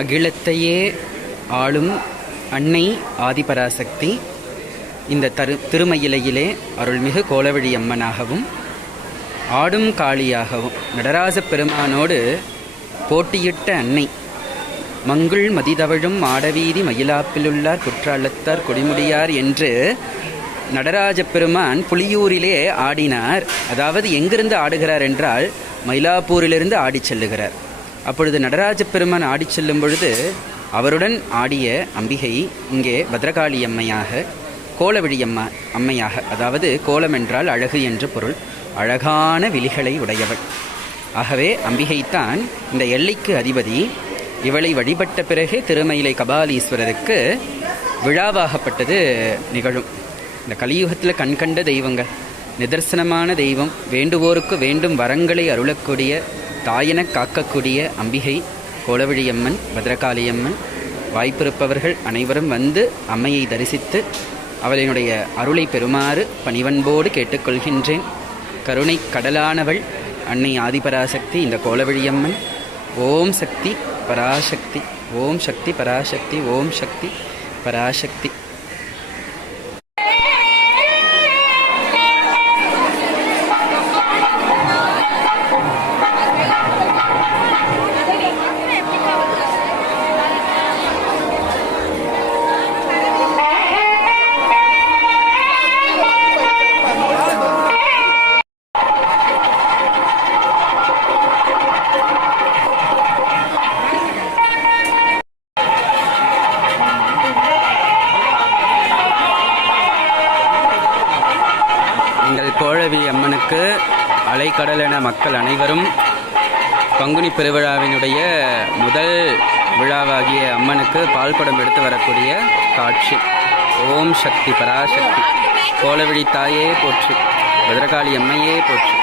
அகிலத்தையே ஆளும் அன்னை ஆதிபராசக்தி இந்த திருமயிலையிலே அருள்மிகு கோலவழி அம்மனாகவும் ஆடும் காளியாகவும் நடராஜ பெருமானோடு போட்டியிட்ட அன்னை மங்குள் மதிதவழும் மாடவீதி மயிலாப்பிலுள்ளார் குற்றாலத்தார் கொடிமுடியார் என்று நடராஜ பெருமான் புலியூரிலே ஆடினார். அதாவது எங்கிருந்து ஆடுகிறார் என்றால் மயிலாப்பூரிலிருந்து ஆடி செல்லுகிறார். அப்பொழுது நடராஜ பெருமான் ஆடி செல்லும் பொழுது அவருடன் ஆடிய அம்பிகை இங்கே பத்ரகாளி அம்மையாக கோலவழி அம்மையாக, அதாவது கோலம் என்றால் அழகு என்று பொருள், அழகான விழிகளை உடையவள். ஆகவே அம்பிகைத்தான் இந்த எல்லைக்கு அதிபதி. இவளை வழிபட்ட பிறகே திருமயிலை கபாலீஸ்வரருக்கு விழாவாகப்பட்டது நிகழும். இந்த கலியுகத்தில் கண்கண்ட தெய்வங்கள், நிதர்சனமான தெய்வம், வேண்டுவோருக்கு வேண்டும் வரங்களை அருளக்கூடிய, தாயென காக்கக்கூடிய அம்பிகை கோலவழியம்மன் பத்ரகாளியம்மன். வாய்ப்பிருப்பவர்கள் அனைவரும் வந்து அம்மையை தரிசித்து அவளினுடைய அருளை பெறுமாறு பணிவன்போடு கேட்டுக்கொள்கின்றேன். கருணை கடலானவள் அன்னை ஆதிபராசக்தி இந்த கோலவழியம்மன். ஓம் சக்தி பராசக்தி, ஓம் சக்தி பராசக்தி, ஓம் சக்தி பராசக்தி. கோலவழி அம்மனுக்கு அலைக்கடல் என மக்கள் அனைவரும் பங்குனி பெருவிழாவினுடைய முதல் விழாவாகிய அம்மனுக்கு பால்குடம் எடுத்து வரக்கூடிய காட்சி. ஓம் சக்தி பராசக்தி, கோலவழி தாயே போற்றி, பத்ரகாளி அம்மையே போற்றி.